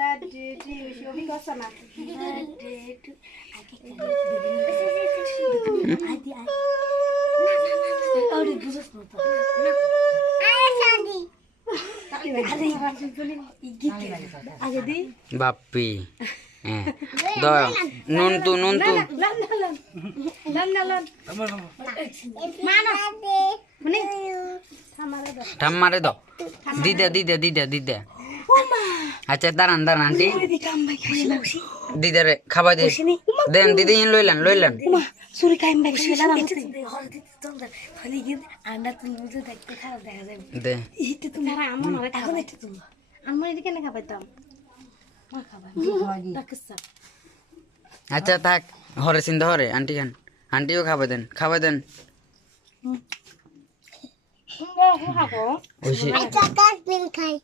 birthday to you. Shobi ko sama. birthday to Adi Audi business no to Aje di Bappi দাও নুন তু Lan. Mana? Mending samare do. ঠাম্মারে দাও দিদে আচ্ছা দাঁড়ান aunty di kambay kaya দিদে রে খাবার দে দেন দিদি লইলেন Uma suri kaya mbak kaya la Khali gid anda tu nuju dekte kharap dekha jabe দে itu tu Kara amon ore এখন khaba. একটু তুমি Amon idi kene khabaitam. মা খাবা Takissa. আচ্ছা থাক হরে চিন্তা হরে আন্টি খান আন্টিও খাবার দেন Enggak, aku habo. ওই সে Kakak bin kai.